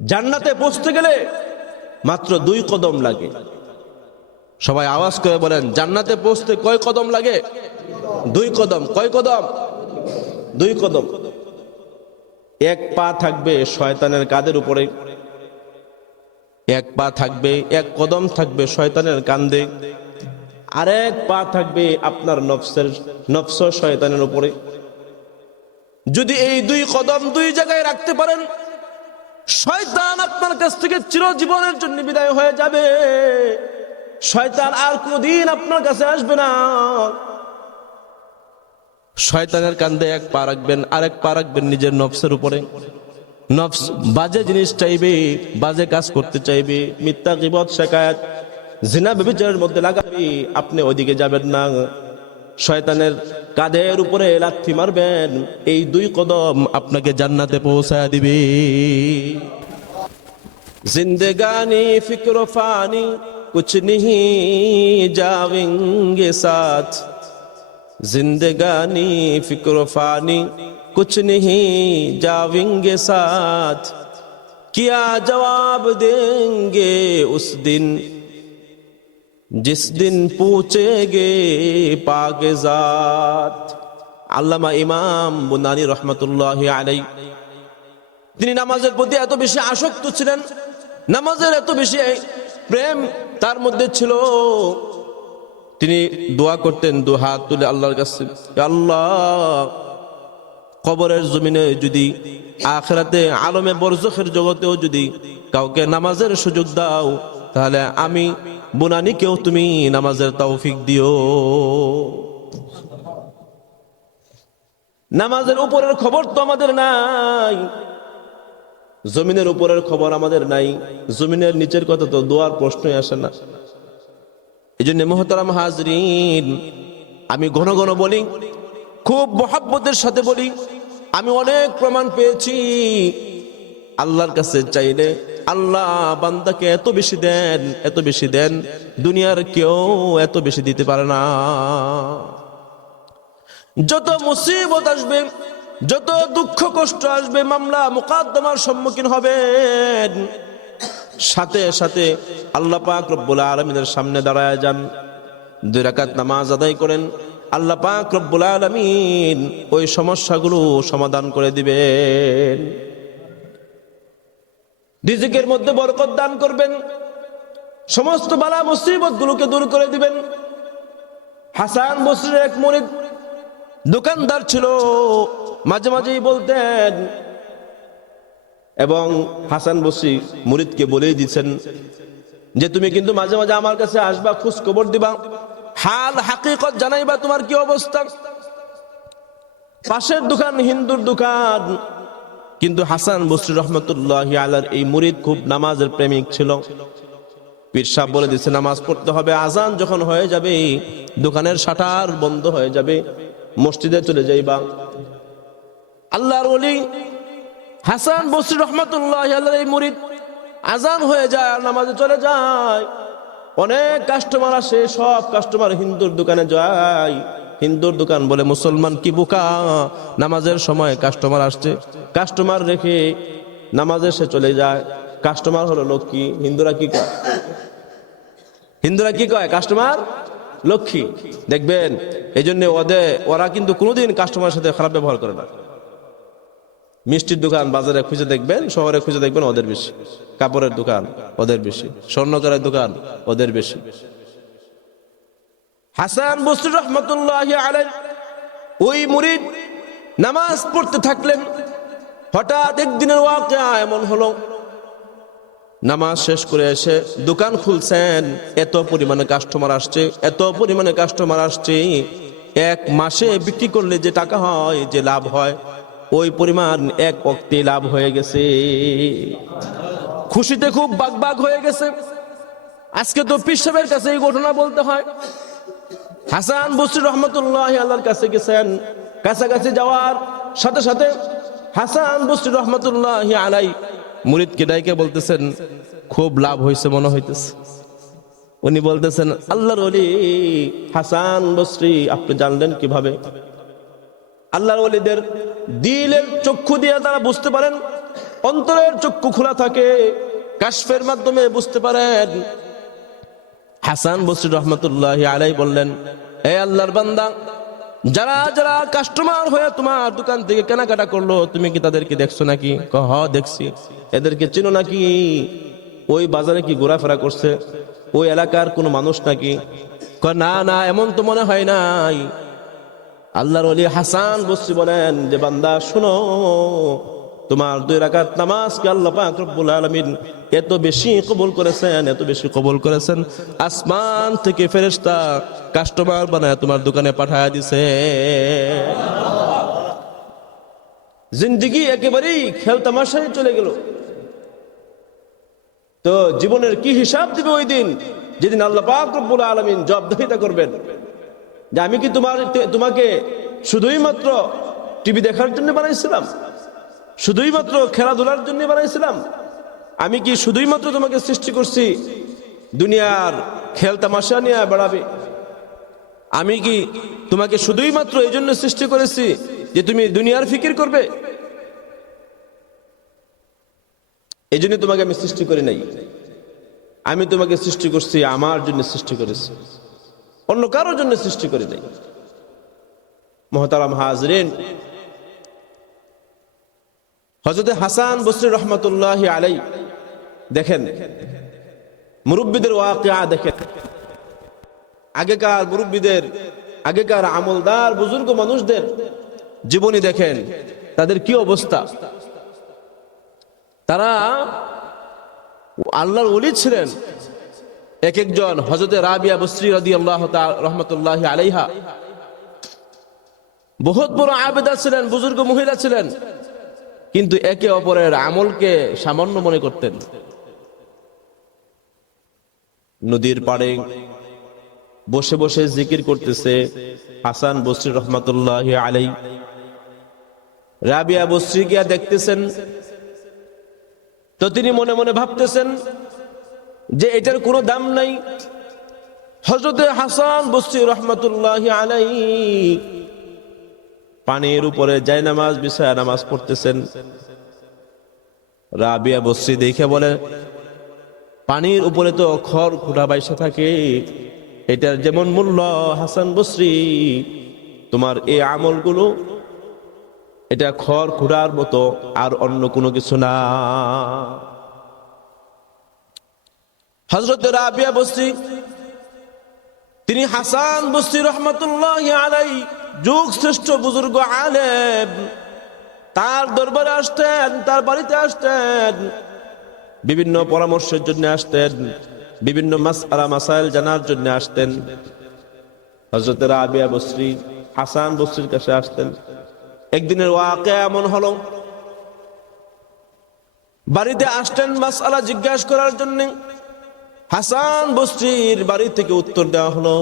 জান্নাতে পৌঁছতে গেলে মাত্র 2 কদম লাগে। সবাই আওয়াজ করে বলেন, জান্নাতে পৌঁছতে কয় কদম লাগে? 2 কদম। কয় কদম? 2 কদম। এক পা থাকবে শয়তানের কাঁধের উপরে, এক পা থাকবে, এক কদম থাকবে শয়তানের কাঁধে, আরেক পা থাকবে আপনার নফস শয়তানের উপরে। যদি এই 2 কদম 2 জায়গায় রাখতে পারেন, শয়তান আপনার কাছ থেকে চিরজীবনের জন্য বিদায় হয়ে যাবে। শয়তান আর কোনদিন আপনার কাছে আসবে না। শয়তানের কাঁধে এক পা রাখবেন, আরেক পা রাখবেন নিজের নফসের উপরে। নফস বাজে জিনিস চাইবে, বাজে কাজ করতে চাইবে, মিথ্যা গীবত শিকায়াত জিনা ব্যভিচারের মধ্যে লাগাবে, আপনি ওইদিকে যাবেন না। শয়তানের কাঁধের উপরে লাথি মারবেন, এই 2 কদম আপনাকে জান্নাতে পৌঁছায় দিবে। জিন্দেগানি ফিক্র ফানি কুছ नहीं जावेंगे साथ, जिंदगानी फिक्र फानी कुछ नहीं जावेंगे साथ, क्या जवाब देंगे उस दिन जिस दिन पूछेंगे पाके जात। আল্লামা ইমাম বুনানি রহমতুল্লাহি আলাইহি তিনি নামাজের প্রতি এত বেশি আসক্ত ছিলেন, নামাজের এত বেশি প্রেম তার মধ্যে ছিল, তিনি দোয়া করতেন 2 হাত তুলে আল্লাহর কাছে, আল্লাহ কবরের জমিনে যদি, আখিরাতে আলমে বরজখের জগতেও যদি কাউকে নামাজের সুযোগ দাও, তাহলে আমি বুনানিকেও তুমি নামাজের তৌফিক দিও। নামাজের উপরের খবর তো আমাদের নাই, জমিনের উপরের খবর আমাদের নাই, জমিনের নিচের কথা তো দোয়ার প্রশ্নই আসে না। এই জন্য মুহতারাম হাজরিন, আমি ঘন ঘন বলি, খুব মহব্বতের সাথে বলি, আমি অনেক প্রমাণ পেয়েছি আল্লাহর কাছে চাইলে আল্লাহ বান্দাকে এত বেশি দেন, এত বেশি দেন, দুনিয়ার কেউ এত বেশি দিতে পারে না। যত মুসিবত আসবে, যত দুঃখ কষ্ট আসবে, মামলা মুকদ্দমার সম্মুখীন হবেন, সাথে সাথে আল্লাহ পাক রব্বুল আলামিনের সামনে দাঁড়ায় যান, 2 রাকাত নামাজ আদায় করেন, আল্লাহ পাক রব্বুল আলামিন ওই সমস্যাগুলো সমাধান করে দিবেন। রিজিকের মধ্যে বরকত দান করবেন, সমস্ত বালা মুসিবত গুলোকে দূর করে দিবেন। হাসান বসরির এক মুরিদ দোকানদার ছিল, মাঝে মাঝেই বলতেন, এবং হাসান বসরি মুরিদকে বলেই দিচ্ছেন যে তুমি কিন্তু মাঝে মাঝে আমার কাছে আসবা, খোঁজ খবর দিবা, হাল হাকিকত জানাইবা তোমার কি অবস্থা। পাশের দোকান হিন্দুর দোকান, কিন্তু হাসান বসরি রহমতুল্লাহি আলাইহির এই মুরিদ খুব নামাজের প্রেমিক ছিল। পীর সাহেব বলে দিচ্ছে নামাজ পড়তে হবে, আজান যখন হয়ে যাবে দোকানের শাটার বন্ধ হয়ে যাবে, মসজিদে চলে যাইবা। আল্লাহর ওলি হাসান বসরি রহমতুল্লাহি আলাইহির এই মুরিদ আজান হয়ে যায় আর নামাজে চলে যায়। অনেক কাস্টমার আসে, সব কাস্টমার হিন্দুর দোকানে যায়। হিন্দুর দোকান বলে মুসলমান কি বোকা, নামাজের সময় কাস্টমার আসছে, কাস্টমার রেখে নামাজে সে চলে যায়। কাস্টমার হলো লক্ষ্মী, হিন্দুরা কি কয়? হিন্দুরা কি কয়? কাস্টমার লক্ষ্মী। দেখবেন এই জন্য ওরা কিন্তু কোনোদিন কাস্টমারের সাথে খারাপ ব্যবহার করে না। মিষ্টির দোকান বাজারে খুঁজে দেখবেন, শহরে খুঁজে দেখবেন ওদের বেশি, কাপড়ের দোকান ওদের বেশি, স্বর্ণকারের দোকান ওদের বেশি। হাসান বসরি রহমতুল্লাহি আলাইহি ওই মুরিদ নামাজ পড়তে থাকলেন। হঠাৎ একদিনের ওয়াকিয়া এমন হলো, নামাজ শেষ করে এসে দোকান খুলছেন, এত পরিমাণে কাস্টমার আসছে, এত পরিমাণে কাস্টমার আসছে, 1 মাসে বিক্রি করলে যে টাকা হয়, যে লাভ হয়, ওই পরিমাণ 1 ওয়াক্তে লাভ হয়ে গেছে। খুশিতে খুব বাগবাগ হয়ে গেছে। আজকে তো পীর সাহেবের কাছে এই ঘটনা বলতে হয়। হাসান বসরি রহমতুল্লাহি আলাইহির কাছে গেছেন, কাছাকাছি যাওয়ার সাথে সাথে হাসান বসরি রহমতুল্লাহি আলাইহি মুরিদকে ডাইকে বলতেছেন, খুব লাভ হয়েছে মনে হইতেছে। উনি বলতেছেন, আল্লাহর ওলি হাসান বসরি আপনি জানলেন কিভাবে? আল্লাহর ওলিদের দিলের চক্ষু দিয়ে তারা বুঝতে পারেন অন্তরের চক্ষু খোলা থাকে, কাশফের মাধ্যমে বুঝতে পারেন। হাসান বসরি রহমতুল্লাহি আলাইহি বললেন, হে আল্লাহর বান্দা, যারা যারা কাস্টমার হয়ে তোমার দোকান থেকে কেনাকাটা করলো, তুমি কি তাদেরকে দেখছো নাকি? হ, দেখছি। এদেরকে চিনো নাকি? ওই বাজারে কি ঘোরাফেরা করছে? ওই এলাকার কোনো মানুষ নাকি? না না, এমন তো মনে হয় নাই। আল্লাহর ওলি হাসান বসরি বলেন যে, বান্দা শুনো, তোমার 2 রাকাত নামাজকে আল্লাহ পাক রব্বুল আলামিন এত বেশি কবুল করেছেন, এত বেশি কবুল করেছেন, আসমান থেকে ফেরেশতা কাস্টমার বানায় তোমার দোকানে পাঠায় দিছে। জিন্দেগি একেবারেই খেল তামাশায় চলে গেল। তো জীবনের কি হিসাব দিবে ওই দিন, যেদিন আল্লাহ পাক রব্বুল আলামিন জবাবদিহিতা করবেন যে আমি কি তোমাকে শুধুই মাত্র টিভি দেখার জন্য বানাইছিলাম? শুধুই মাত্র খেলাধুলার জন্য বানাইছিলাম? আমি কি শুধুই মাত্র তোমাকে সৃষ্টি করছি দুনিয়ার খেল তামাশা নিয়ে বেড়াবে? আমি কি তোমাকে শুধুই মাত্র এই জন্য সৃষ্টি করেছি যে তুমি দুনিয়ার ফিকির করবে? এই জন্য তোমাকে আমি সৃষ্টি করি নাই। আমি তোমাকে সৃষ্টি করছি আমার জন্য সৃষ্টি করেছি, অন্য কারোর জন্য সৃষ্টি করি নাই। মুহতারাম হাজরিন, হযরত হাসান বসরি রহমতুল্লাহি আলাইহি দেখেন, মুরব্বিদের ওয়াকিয়া দেখেন, আগেকার মুরব্বিদের, আগেকার আমলদার বুজুর্গ মানুষদের জীবনী দেখেন, তাদের কি অবস্থা। তারা আল্লাহর ওলি ছিলেন। এক একজন, হযরত রাবিয়া বসরি রাদিয়াল্লাহু তাআলা রহমাতুল্লাহি আলাইহা বহুত বড় আবেদা ছিলেন, বুজুর্গ মহিলা ছিলেন, কিন্তু একে অপরের আমলকে সামান্য মনে করতেন। নদীর পাড়ে বসে বসে জিকির করতেছে হাসান বসরি রহমাতুল্লাহি আলাইহি। রাবিয়া বসরি গিয়া দেখতেছেন, তো তিনি মনে মনে ভাবতেছেন যে এটার কোনো দাম নাই। হযরত হাসান বসরি রহমাতুল্লাহি আলাইহি পানির উপরে জায়নামাজ বিছায়া নামাজ পড়তেছেন। রাবিয়া বসরি দেখে বলে, পানির উপরে তো খড় খুঁটা বাইসা থাকে, এটার যেমন মূল্য হাসান বসরি, তোমার এই আমলগুলো এটা খড় খুঁড়ার মতো, আর অন্য কোনো কিছু না। হযরত রাবিয়া বসরি তিনি হাসান বসরি রহমাতুল্লাহি আলাইহি যুগ শ্রেষ্ঠ বুজুর্গ আলেম, তার দরবারে আসতেন, তার বাড়িতে আসতেন, বিভিন্ন পরামর্শের জন্য আসতেন, বিভিন্ন মাসআলা মাসাইল জানার জন্য আসতেন। হযরত রাবিয়া বসরি হাসান বসরির কাছে আসতেন। একদিনের ওয়াকিয়া এমন হলো, বাড়িতে আসতেন মাসআলা জিজ্ঞাসা করার জন্য। হাসান বসরির বাড়ি থেকে উত্তর দেওয়া হলো,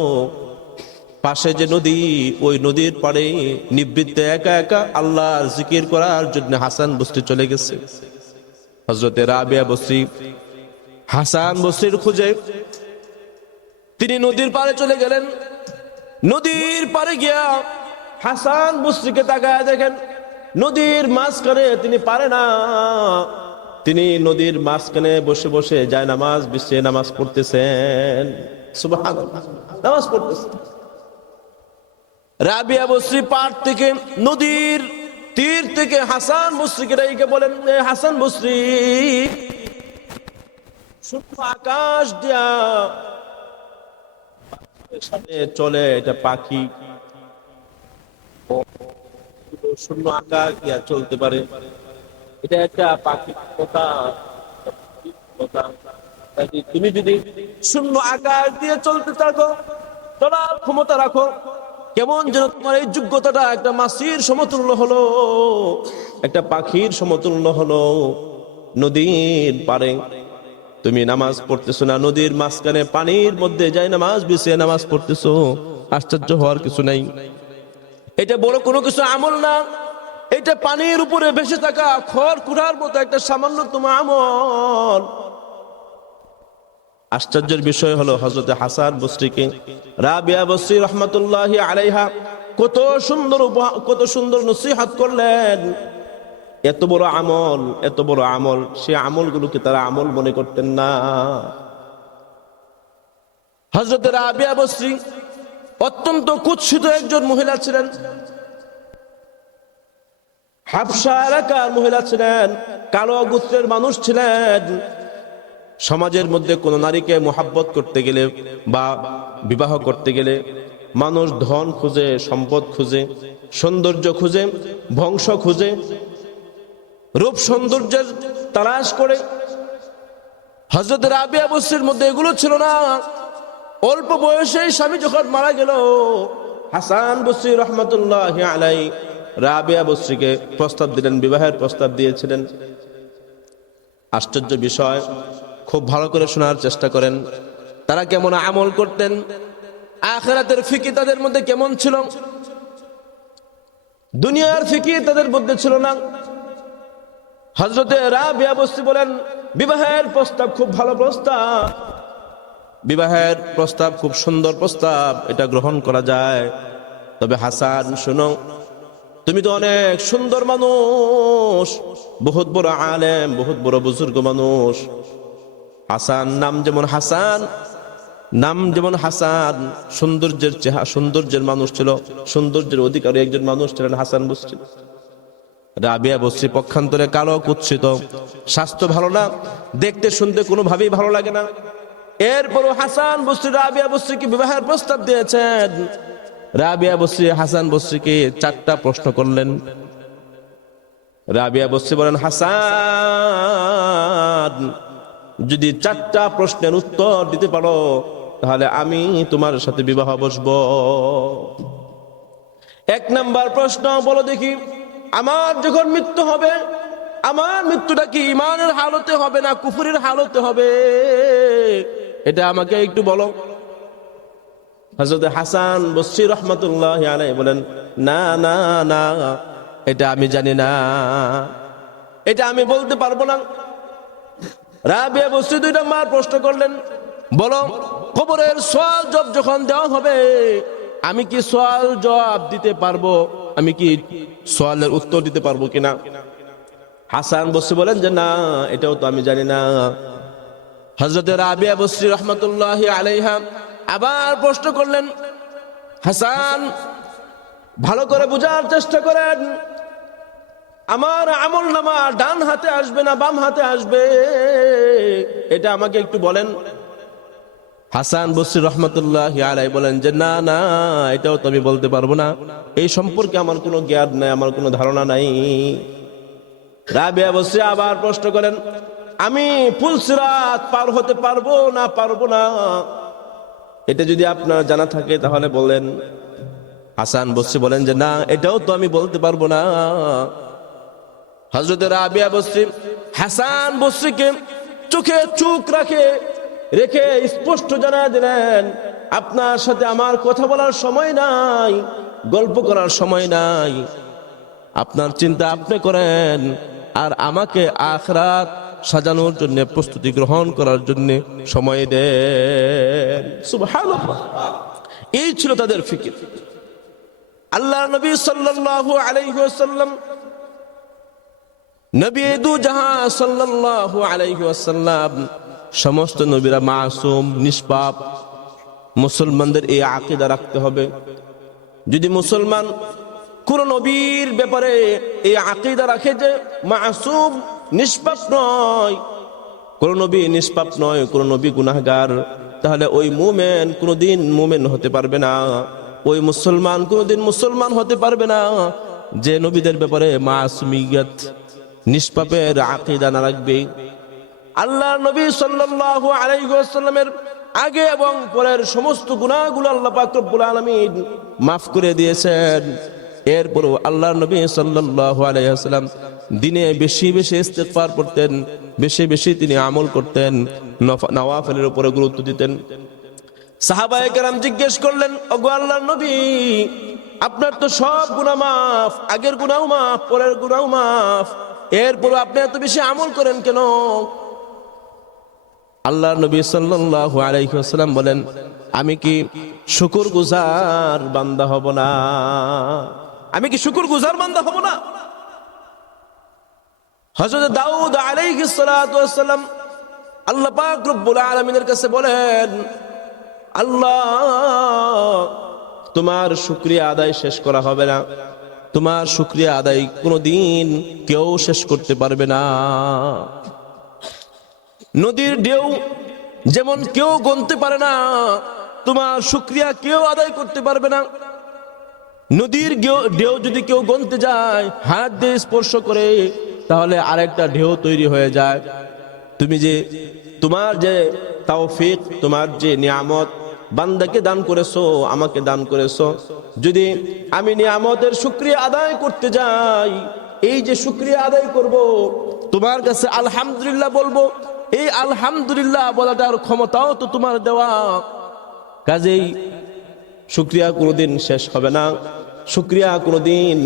পাশে যে নদী, ওই নদীর পাড়ে নিবৃত্তে একা একা আল্লাহর জিকির করার জন্য হাসান বসরি চলে গেছে। হযরত রাবিয়া বসরি হাসান বসরির খুঁজে তিনি নদীর পাড়ে চলে গেলেন। নদীর পাড়ে গিয়া হাসান বসরিকে তাকায় দেখেন, নদীর মাঝখানে তিনি পারে না, তিনি নদীর মাঝখানে বসে বসে যায় নামাজ বিছিয়ে নামাজ পড়তেছেন। সুবহানাল্লাহ, নামাজ পড়তেছেন। রাবিয়া বসরি পাড় থেকে, নদীর তীর থেকে হাসান বসরিকে ডাইকে বলেন, হাসান বসরি, শুধু আকাশ দিয়া চলে এটা পাখি, শূন্য আকাশ দিয়া চলতে পারে, এটা একটা পাখি কথা। তুমি যদি শূন্য আকাশ দিয়ে চলতে থাকো, চলার ক্ষমতা রাখো, কেমন যেন তোমার এই যোগ্যতাটা একটা মাছির সমতুল্য হলো, একটা পাখির সমতুল্য হলো। নদীর পারে তুমি নামাজ পড়তেছো না, নদীর মাঝখানে পানির মধ্যে যাই নামাজ বিছিয়ে নামাজ পড়তেছো, আশ্চর্য হওয়ার কিছু নাই। এটা বড় কোনো কিছু আমল না, এটা পানির উপরে ভেসে থাকা খড় কুড়ার মতো একটা সামান্যতম আমল। আশ্চর্যের বিষয় হলো, হযরত হাসান বসরিকে রাবিয়া বসরি রহমাতুল্লাহি আলাইহা কত সুন্দর নসিহত করলেন। এত বড় আমল, এত বড় আমল, সে আমলগুলোকে তারা আমল মনে করতেন না। হযরত রাবিয়া বসরি অত্যন্ত কুৎসিত একজন মহিলা ছিলেন, হাবশা এলাকার মহিলা ছিলেন, কালো গোত্রের মানুষ ছিলেন। সমাজের মধ্যে কোন নারীকে মোহাব্বত করতে গেলে বা বিবাহ করতে গেলে মানুষ ধন খুঁজে, সম্পদ খুঁজে, সৌন্দর্য খুঁজে, বংশ খুঁজে, রূপ সৌন্দর্যের তালাশ করে। হযরত রাবিয়া বসরির মধ্যে এগুলো ছিল না। অল্প বয়সে স্বামী যখন মারা গেল, হাসান বসরি রহমতুল্লাহি আলাইহি রাবিয়া বসরিকে প্রস্তাব দিলেন, বিবাহের প্রস্তাব দিয়েছিলেন। আশ্চর্য বিষয়, খুব ভালো করে শোনার চেষ্টা করেন। তারা কেমন আমল করতেন, আখিরাতের ফিকি তাদের মধ্যে কেমন ছিল, দুনিয়ার ফিকি তাদের মধ্যে ছিল না। হযরতে রাবিয়া বসরি বলেন, বিবাহের প্রস্তাব খুব ভালো প্রস্তাব, বিবাহের প্রস্তাব খুব সুন্দর প্রস্তাব, এটা গ্রহণ করা যায়। তবে হাসান শোনো, তুমি তো অনেক সুন্দর মানুষ, বহুত বড় আলেম, বহুত বড় বুজুর্গ মানুষ। হাসান নাম যেমন হাসান, নাম যেমন হাসান, সৌন্দর্যের চেহারা, সৌন্দর্যের মানুষ ছিল, সৌন্দর্যের অধিকারী একজন মানুষ ছিলেন হাসান বসরি। রাবিয়া বসরি পক্ষান্তরে কালো, কুৎসিত, স্বাস্থ্য ভালো না, দেখতে শুনতে কোনোভাবেই ভালো লাগে না। এরপরও হাসান বসরি রাবিয়া বসরিকে বিবাহের প্রস্তাব দিয়েছেন। রাবিয়া বসরি হাসান বসরিকে 4টা প্রশ্ন করলেন। রাবিয়া বসরি বলেন, হাসান, যদি 4টা প্রশ্নের উত্তর দিতে পারো তাহলে আমি তোমার সাথে বিবাহ বসবো। 1 নাম্বার প্রশ্ন, বলো দেখি, আমার যখন মৃত্যু হবে, আমার মৃত্যুটা কি ঈমানের হালতে হবে না কুফরের হালতে হবে? এটা আমাকে একটু বলো। হযরত হাসান বসরি রহমতুল্লাহি আলাইহি বলেন, না না না, এটা আমি জানি না, এটা আমি বলতে পারবো না। রাবিয়া বসরি 2 নাম্বার প্রশ্ন করলেন, বলো, কবরের সওয়াল জবাব যখন দেওয়া হবে, আমি কি সওয়াল জবাব দিতে পারবো, আমি কি সওয়ালের উত্তর দিতে পারবো কিনা? হাসান বসরি বলেন যে না, এটাও তো আমি জানি না। হযরত রাবিয়া বসরি রহমতুল্লাহি আলাইহা আবার প্রশ্ন করলেন, হাসান, ভালো করে বোঝার চেষ্টা করেন, আমার আমল নামা ডান হাতে আসবে না বাম হাতে আসবে, এটা আমাকে একটু বলেন। হাসান বসরি রহমতুল্লাহি আলাইহি বলেন যে না না, এটাও তো আমি বলতে পারবো না, এই সম্পর্কে আমার কোনো জ্ঞান নাই, আমার কোনো ধারণা নাই। রাবিয়া বসরি আবার প্রশ্ন করেন, আমি পুলসিরাত পার হতে পারবো না পারবো না, এটা যদি আপনার জানা থাকে তাহলে বলেন। হাসান বসরি বলেন যে না, এটাও তো আমি বলতে পারবো না। হযরত রাবিয়া বসরি হাসান বসরিকে চোখে চোখ রেখে স্পষ্ট জানা দিলেন, আপনার সাথে আমার কথা বলার সময় নাই, গল্প করার সময় নাই, আপনার চিন্তা আপনি করেন, আর আমাকে আখিরাত সাজানোর জন্য, প্রস্তুতি গ্রহণ করার জন্য সময় দেন। সুবহানাল্লাহ, এই ছিল তাদের ফিকির। আল্লাহর নবী সাল্লাল্লাহু আলাইহি ওয়াসাল্লাম, নবী দু জাহান সাল্লাল্লাহু আলাইহি ওয়াসাল্লাম, সমস্ত নবীরা মাসুম, নিষ্পাপ। মুসলমানদের এই আকীদা রাখতে হবে। যদি মুসলমান কোন নবীর ব্যাপারে এই আকীদা রাখে যে মাসুম, নিষ্পাপ নয়, কোন নবী নিষ্পাপ নয়, কোন নবী গুনাহগার, তাহলে ওই মুমিন কোনদিন মুমিন হতে পারবে না, ওই মুসলমান কোনদিন মুসলমান হতে পারবে না। যে নবীদের ব্যাপারে মাসুমিয়ত, নিষ্পাপের আকীদা না রাখবে। আল্লাহর নবী সাল্লাল্লাহু আলাইহি ওয়াসাল্লামের আগে এবং পরের সমস্ত গুনাহগুলো আল্লাহ পাক রব্বুল আলামিন মাফ করে দিয়েছেন। এরপরও আল্লাহর নবী সাল্লাল্লাহু আলাইহি ওয়াসাল্লাম দিনে বেশি বেশি ইস্তিগফার করতেন, বেশি বেশি তিনি আমল করতেন, নওয়াফিলের উপরে গুরুত্ব দিতেন। সাহাবায়ে কেরাম জিজ্ঞেস করলেন, ওগো আল্লাহর নবী, আপনার তো সব গুনাহ মাফ, আগের গুনাহও মাফ, পরের গুনাহও মাফ, এরপরও আপনি এত বেশি আমল করেন কেন? আল্লাহর নবী সাল্লাল্লাহু আলাইহি ওয়াসাল্লাম বলেন, আমি কি শুকরগুজার বান্দা হব না? আমি কি শুকরগুজার বান্দা হব না? হযরত দাউদ আলাইহিস সালাতু ওয়াস সালাম আল্লাহ পাক রব্বুল আলামিনের কাছে বলেন, আল্লাহ তোমার শুকরিয়া আদায় শেষ করা হবে না, তোমার শুকরিয়া আদায় কোনোদিন কেউ শেষ করতে পারবে না। নদীর ঢেউ যেমন কেউ গুনতে পারে না, তোমার শুকরিয়া কেউ আদায় করতে পারবে না। নদীর ঢেউ যদি কেউ গুনতে যায়, হাত দিয়ে স্পর্শ করে, তাহলে আরেকটা ঢেউ তৈরি হয়ে যায়। তুমি যে তোমার যে তৌফিক, তোমার যে নিয়ামত বান্দাকে দান করেছো, আমাকে দান করেছো, যদি আমি নিয়ামতের শুকরিয়া আদায় করতে যাই, এই যে শুকরিয়া আদায় করব, তোমার কাছে আলহামদুলিল্লাহ বলবো, এই আলহামদুলিল্লাহ বলাটার ক্ষমতাও তো তোমার দেওয়া। কাজেই শুকরিয়া কোনোদিন শেষ হবে না, শুকরিয়া কোনোদিন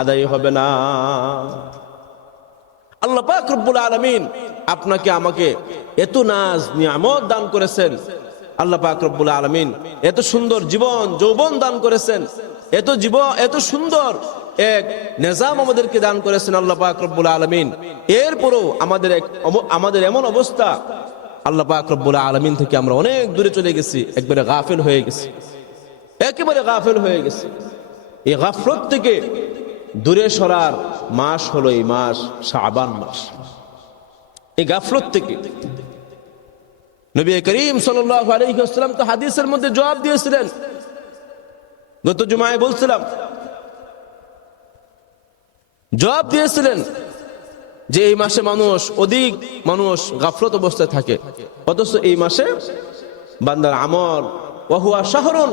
আদায় হবে না। আল্লাহ পাক রব্বুল আলামিন আপনাকে আমাকে এত নাজ নিয়ামত দান করেছেন, আল্লাহ পাক রব্বুল আলামিন এত সুন্দর জীবন যৌবন দান করেছেন, এত সুন্দর এক নিজাম আমাদেরকে দান করেছেন আল্লাহ পাক রব্বুল আলামিন। এরপরও আমাদের এমন অবস্থা, আল্লাহ পাক রব্বুল আলামিন থেকে আমরা অনেক দূরে চলে গেছি, একবারে গাফিল হয়ে গেছি, একেবারে গাফিল হয়ে গেছি। এই গাফলত থেকে দূরে সরার মাস হলো এই মাস শাবান মাস। এই গাফলত থেকে নবী করিম সাল্লাল্লাহু আলাইহি ওয়াসাল্লাম তো হাদিসের মধ্যে জবাব দিয়েছিলেন। গত জুমায় বলছিলাম, জবাব দিয়েছিলেন যে এই মাসে অধিক মানুষ গাফলত অবস্থায় থাকে, অথচ এই মাসে বান্দার আমল, ওয়া হুয়া শাহরুন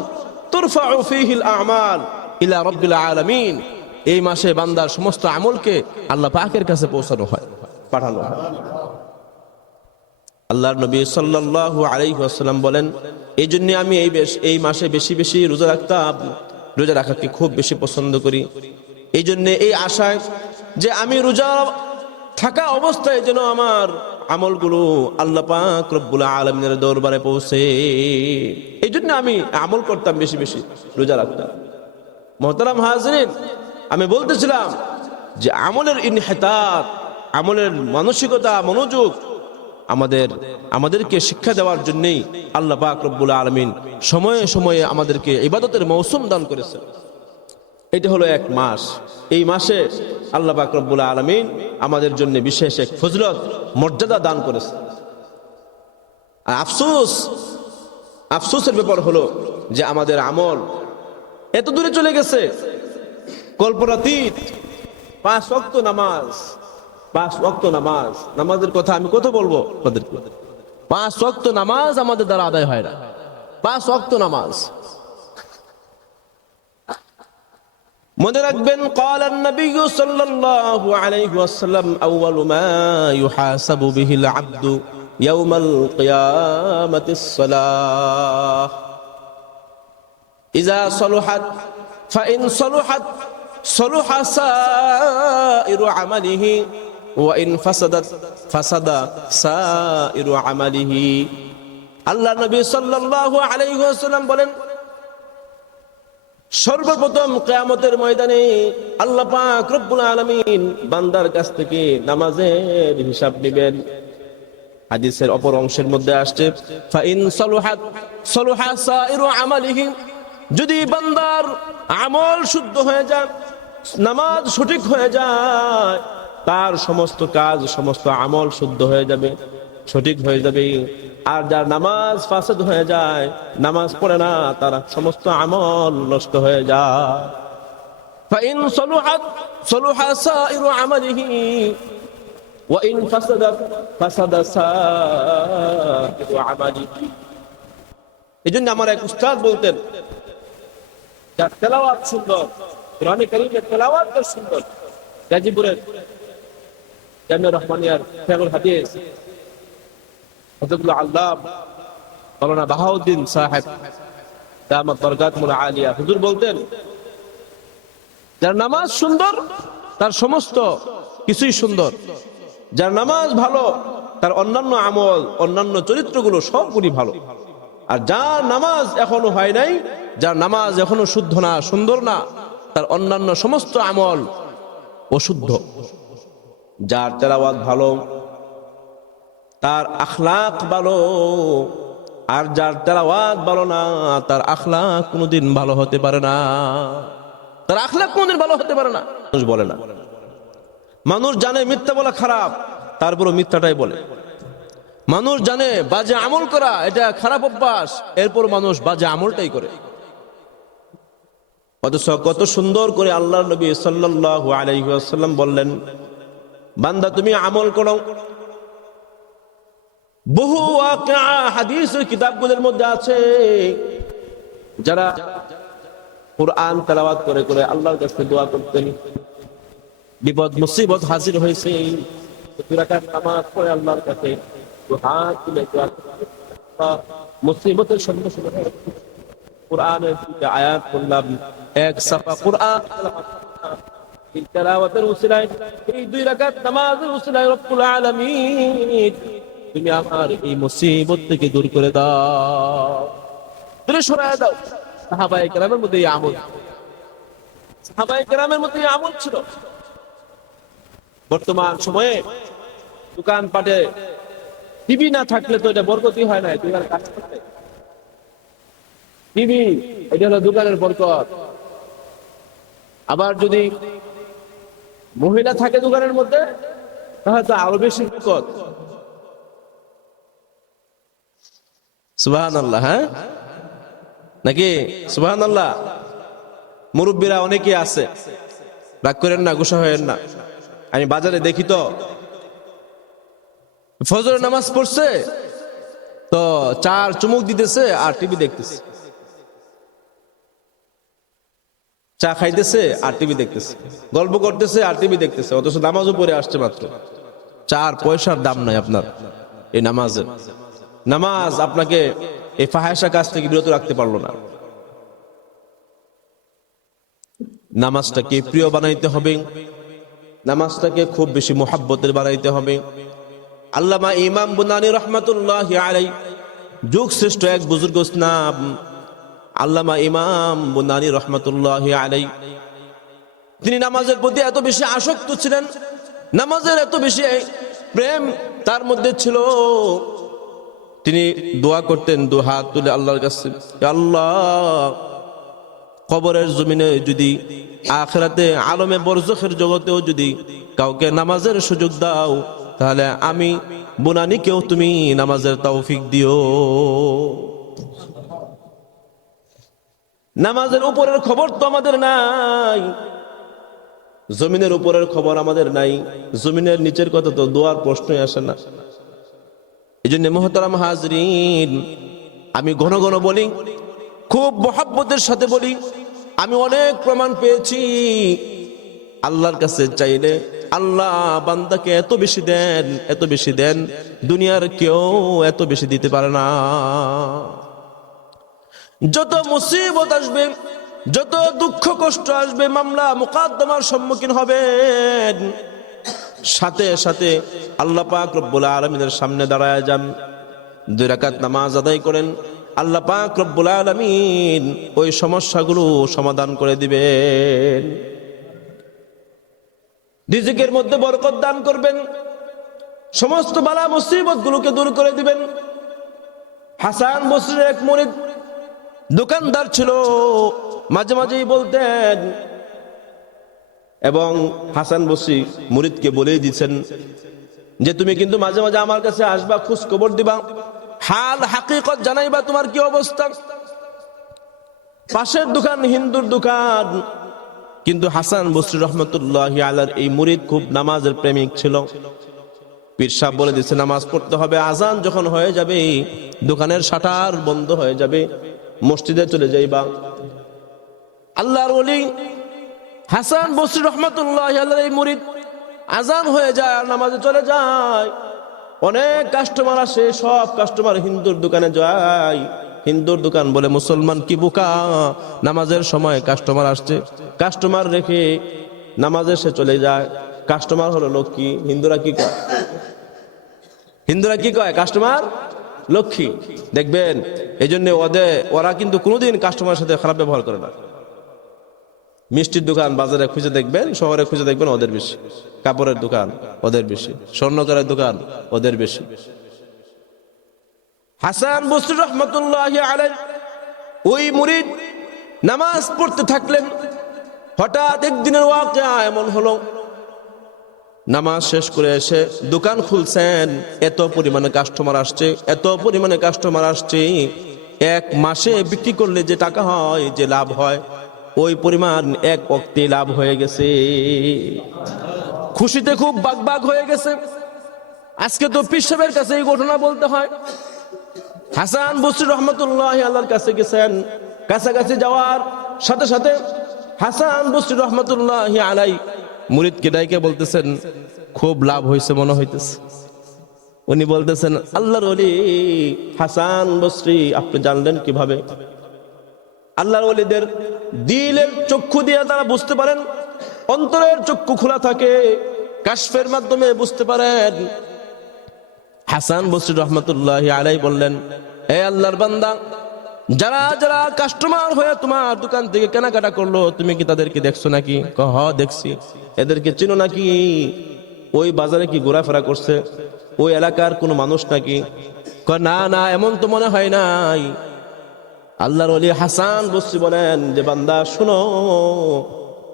তুরফাউ ফীহিল আ'মাল ইলা রাব্বিল আলামিন, এই মাসে বান্দার সমস্ত আমলকে আল্লাহ পাকের কাছে পৌঁছানো হয়, পাঠানো হয়। আল্লাহর নবী সাল্লাল্লাহু আলাইহি ওয়াসাল্লাম বলেন, এই জন্য আমি এই মাসে বেশি বেশি রোজা রাখতাম, রোজা রাখাকে খুব বেশি পছন্দ করি। এই জন্য এই আশায় যে আমি রোজা থাকা অবস্থায় যেন আমার আমলগুলো আল্লাহ পাক রব্বুল আলামিনের দরবারে পৌঁছে, এই জন্য আমি আমল করতাম, বেশি বেশি রোজা রাখতাম। মুহতারাম হাজিরিন, আমি বলতেছিলাম যে আমলের ইনহিতাত, আমলের মানসিকতা, মনোযোগ আমাদেরকে শিক্ষা দেওয়ার জন্যই আল্লাহ পাক রব্বুল আলামিন সময়ে সময়ে আমাদেরকে ইবাদতের মৌসুম দান করেছেন। এটা হলো এক মাস, এই মাসে আল্লাহ পাক রব্বুল আলামিন আমাদের জন্য বিশেষ এক ফজিলত মর্যাদা দান করেছে। আর আফসোসের ব্যাপার হলো যে আমাদের আমল এত দূরে চলে গেছে, কল্পনাতীত। 5 ওয়াক্ত নামাজ, নামাজের কথা আমি কত বলবো আপনাদেরকে। 5 ওয়াক্ত নামাজ আমাদের দ্বারা আদায় হয় না। 5 ওয়াক্ত নামাজ মনে রাখবেন, قال النبي صلى الله عليه وسلم اول ما يحاسب به العبد يوم القيامة الصلاة إذا صلحت فإن صلحت صلح سائر عمله وإن فسدت فسد سائر عمله। আল্লাহ নবী সাল্লাল্লাহু আলাইহি ওয়াসাল্লাম বলেন, সর্বপ্রথম কিয়ামতের ময়দানে আল্লাহ পাক রব্বুল আলামিন বান্দার কাছ থেকে নামাজের হিসাব নেবেন। হাদিসের অপর অংশের মধ্যে আসছে, ফাইন সালুহাত সালুহা সাইরু আমালিহি, যদি বান্দার আমল শুদ্ধ হয়ে যায়, নামাজ সঠিক হয়ে যায়, তার সমস্ত কাজ, সমস্ত আমল শুদ্ধ হয়ে যাবে, সঠিক হয়ে যাবে। আর যার নামাজ ফাসাদ হয়ে যায়, নামাজ পড়ে না, তার সমস্ত আমল নষ্ট হয়ে যায়। ফাইন সালুহাত সালুহা সাইরু আমালিহি ওয়া ইন ফাসাদাত ফাসাদা সাইরু আমালিহি। এজন্য আমার এক উস্তাদ বলতেন, যার তেলাওয়াত সুন্দর, কোরআনে কারীমের তেলাওয়াত সুন্দর, গাজীপুরের জামিয়া রহমানিয়ার শাইখুল হাদিস হযরতুল আল্লাম মাওলানা বাহাউদ্দিন সাহেব দামাত বরকাতুল আলিয়া হুজুর বলতেন, যার নামাজ সুন্দর তার সমস্ত কিছুই সুন্দর, যার নামাজ ভালো তার অন্যান্য আমল, অন্যান্য চরিত্রগুলো সবগুলি ভালো। আর যার নামাজ এখনো হয় নাই, যার নামাজ এখনো শুদ্ধ না, সুন্দর না, তার অন্যান্য সমস্ত আমল অশুদ্ধ। যার তেলাওয়াত ভালো তার আখলাক ভালো, আর যার তেলাওয়াত ভালো না তার আখলাক কোনোদিন ভালো হতে পারে না, তার আখলাক কোনোদিন ভালো হতে পারে না। মানুষ বলে না, মানুষ জানে মিথ্যা বলা খারাপ, তারপরও মিথ্যাটাই বলে। মানুষ জানে বাজে আমল করা এটা খারাপ অভ্যাস, এরপর মানুষ বাজে আমলটাই করে। অথচ কত সুন্দর করে আল্লাহর নবী সাল্লাল্লাহু আলাইহি ওয়াসাল্লাম বললেন, বান্দা তুমি আমল করো। বহু ওয়াকিয়া হাদিসের কিতাবগুলোর মধ্যে আছে, যারা কুরআন তেলাওয়াত করে করে আল্লাহর কাছে দোয়া করতেন, বিপদ মুসিবত হাজির হয়েছে, দুই রাকাত নামাজ পড়ে আল্লাহর কাছে হাত তুলে দোয়া করতেন, মুসিবতের সম্মুখীন কুরআনের আয়াত পড়লাম, এক সাফা কুরআন তেলাওয়াতের উসিলায়, এই দুই রাকাত নামাজের উসিলায় রব্বুল আলামিন তুমি আমার এই মুসিবত থেকে দূর করে দাও, দূরে সরায় দাও। সাহাবায়ে কেরামের মধ্যে এই আমল, সাহাবায়ে কেরামের মধ্যে এই আমল ছিল। বর্তমান সময়ে দোকানপাটে টিভি না থাকলে তো এটা বরকতই হয় না। দোকানের কাজ করতে টিভি, এটা হলো দোকানের বরকত। আবার যদি মহিলা থাকে দোকানের মধ্যে তাহলে তো আরো বেশি বরকত। সুবহানাল্লাহ, হ্যাঁ নাকি? সুবহানাল্লাহ। মুরব্বীরা অনেকে আছে, রাগ করেন না, গুসা হয়েন না। আমি বাজারে দেখি তো ফজরের নামাজ পড়ছে তো চার চুমুক দিতেছে আর টিভি দেখতেছে, চা খাইতেছে আর টিভি দেখতেছে, গল্প করতেছে আর টিভি দেখতেছে, অথচ নামাজও পড়ে আসছে মাত্র। 4 পয়সার দাম নাই আপনার এই নামাজের। নামাজ আপনাকে এই ফাহেসা কাজ থেকে বিরত রাখতে পারলো না। নামাজটাকে প্রিয় বানাইতে হবে, নামাজটাকে খুব বেশি মুহাব্বতের বানাইতে হবে। আল্লামা ইমাম বুনানি রহমাতুল্লাহি আলাইহি, যুগ শ্রেষ্ঠ এক বুজুর্গ ইসলাম আল্লামা ইমাম বুনানি রহমাতুল্লাহি আলাইহি, তিনি নামাজের প্রতি এত বেশি আসক্ত ছিলেন, নামাজের এত বেশি প্রেম তার মধ্যে ছিল, তিনি দোয়া করতেন দু হাত তুলে আল্লাহর কাছে, আল্লাহ কবরের জমিনে যদি, আখিরাতে আলমে বরজখের জগতেও যদি কাউকে নামাজের সুযোগ দাও, তাহলে আমি বুনানিকেও তুমি নামাজের তৌফিক দিও। নামাজের উপরের খবর তো আমাদের নাই, জমিনের উপরের খবর আমাদের নাই, জমিনের নিচের কথা তো দোয়ার প্রশ্নই আসে না। এই জন্য মুহতারাম হাজরিন, আমি ঘন ঘন বলি, খুব মহব্বতের সাথে বলি, আমি অনেক প্রমাণ পেয়েছি আল্লাহর কাছে চাইলে আল্লাহ বান্দাকে এত বেশি দেন, এত বেশি দেন, দুনিয়ার কেউ এত বেশি দিতে পারে না। যত মুসিবত আসবে, যত দুঃখ কষ্ট আসবে, মামলা মুকদ্দমার সম্মুখীন হবেন, সাথে সাথে আল্লাহ পাক রব্বুল আলামিনের সামনে দাঁড়ায় যান, 2 রাকাত নামাজ আদায় করেন, আল্লাহ পাক রব্বুল আলামিন ওই সমস্যাগুলো সমাধান করে দিবেন, রিজিকের মধ্যে বরকত দান করবেন, সমস্ত বালা মুসিবত গুলোকে দূর করে দিবেন। হাসান বসরির এক মুরিদ দোকানদার ছিল, মাঝে মাঝেই বলতেন, এবং হাসান বসরি মুরিদকে বলেই দিচ্ছেন যে তুমি কিন্তু মাঝে মাঝে আমার কাছে আসবা, খোঁজ খবর দিবা, হাল হাকিকত জানাইবা তোমার কি অবস্থা। পাশের দোকান হিন্দুর দোকান, কিন্তু হাসান বসরি রহমতুল্লাহি আলাইহির এই মুরিদ খুব নামাজের প্রেমিক ছিল। পীর সাহেব বলে দিচ্ছে নামাজ পড়তে হবে, আজান যখন হয়ে যাবে দোকানের শাটার বন্ধ হয়ে যাবে, মসজিদে চলে যাইবা। আল্লাহর ওলি হাসান বসরি রহমতুল্লাহি আলাইহির এই মুরিদ আজান হয়ে যায় আর নামাজে চলে যায়। অনেক কাস্টমার আসে, সব কাস্টমার হিন্দুর দোকানে যায়। হিন্দুর দোকান বলে মুসলমান কি বোকা, নামাজের সময় কাস্টমার আসছে, কাস্টমার রেখে নামাজে সে চলে যায়। কাস্টমার হলো লক্ষ্মী, হিন্দুরা কি কয়? হিন্দুরা কি কয়? কাস্টমার লক্ষ্মী। দেখবেন এই জন্য ওরা কিন্তু কোনোদিন কাস্টমারের সাথে খারাপ ব্যবহার করে না। মিষ্টির দোকান বাজারে খুঁজে দেখবেন, শহরে খুঁজে দেখবেন ওদের বেশি, কাপড়ের দোকান ওদের বেশি, স্বর্ণকারের দোকান ওদের বেশি। হাসান বসরি রহমতুল্লাহি আলাইহি ওই মুরিদ নামাজ পড়তে থাকলেন। হঠাৎ একদিনের ওয়াকিয়া এমন হলো, নামাজ শেষ করে এসে দোকান খুলছেন, এত পরিমাণে কাস্টমার আসছে, এত পরিমাণে কাস্টমার আসছে, এক মাসে বিক্রি করলে যে টাকা হয়, যে লাভ হয়, ওই পরিমাণ এক ওয়াক্তে লাভ হয়ে গেছে। খুশিতে খুব বাগবাগ হয়ে গেছে। আজকে তো পীর সাহেবের কাছে এই ঘটনা বলতে হয়। হাসান বসরি রহমতুল্লাহি আল্লাহর কাছে গেছেন, কাছাকাছি যাওয়ার সাথে সাথে হাসান বসরি রহমতুল্লাহি আলাই মুরিদকে ডাইকে বলতেছেন, খুব লাভ হয়েছে মনে হইতেছে। উনি বলতেছেন, আল্লাহর ওলি হাসান বসরি, আপনি জানলেন কিভাবে? আল্লাহর ওলিদের দিলের চক্ষু দিয়ে তারা বুঝতে পারেন, অন্তরের চক্ষু খোলা থাকে, কাশফের মাধ্যমে বুঝতে পারেন। হাসান বসরি রহমতুল্লাহি আলাই বললেন, হে আল্লাহর বান্দা, যারা যারা কাস্টমার হয়ে তোমার দোকান থেকে কেনাকাটা করলো, তুমি কি তাদেরকে দেখছো নাকি? হ দেখছি। এদেরকে চিনো নাকি? ওই বাজারে কি ঘোরাফেরা করছে? ওই এলাকার কোনো মানুষ নাকি? না না, এমন তো মনে হয় নাই। আল্লাহর ওলি হাসান বসরি বলেন যে, বান্দা শুনো,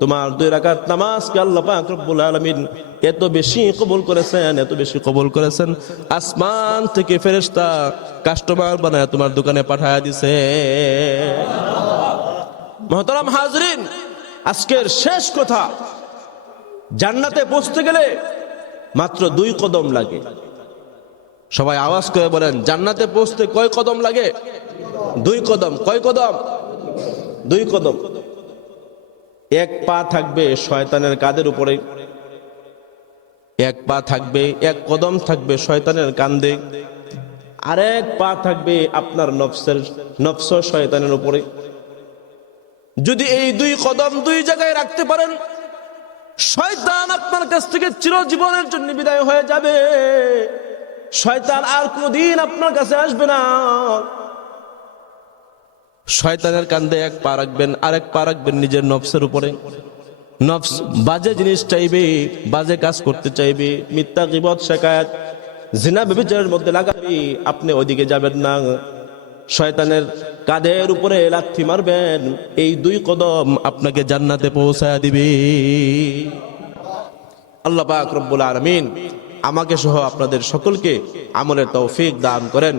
তোমার 2 রাকাত নামাজকে আল্লাহ পাক রব্বুল আলামিন এত বেশি কবুল করেছেন, এত বেশি কবুল করেছেন, আসমান থেকে ফেরেশতা কাস্টমার বানায় তোমার দোকানে পাঠায় দিছে। মুহতারাম হাজরিন, আজকের শেষ কথা, জান্নাতে পৌঁছতে গেলে মাত্র 2 কদম লাগে। সবাই আওয়াজ করে বলেন, জান্নাতে পৌঁছতে কয় কদম লাগে? 2 কদম। কয় কদম? 2 কদম। এক পা থাকবে শয়তানের কাঁধের উপরে, এক পা থাকবে, এক কদম থাকবে শয়তানের কাঁধে, আরেক পা থাকবে আপনার নফস শয়তানের উপরে। যদি এই 2 কদম 2 জায়গায় রাখতে পারেন, শয়তান আপনার কাছ থেকে চিরজীবনের জন্য বিদায় হয়ে যাবে। শয়তান আর কোনদিন আপনার কাছে আসবে না। শয়তানের কাঁধে এক পা রাখবেন, আরেক পা রাখবেন নিজের নফসের উপরে। নফস বাজে জিনিস চাইবে, বাজে কাজ করতে চাইবে, মিথ্যা গীবত শিকায়াত জিনা ব্যভিচারের মধ্যে লাগাবে, আপনি ওইদিকে যাবেন না। শয়তানের কাঁধের উপরে লাথি মারবেন, এই 2 কদম আপনাকে জান্নাতে পৌঁছায় দিবে। আল্লাহ পাক রব্বুল আলামিন আমাকে সহ আপনাদের সকলকে আমলের তৌফিক দান করেন।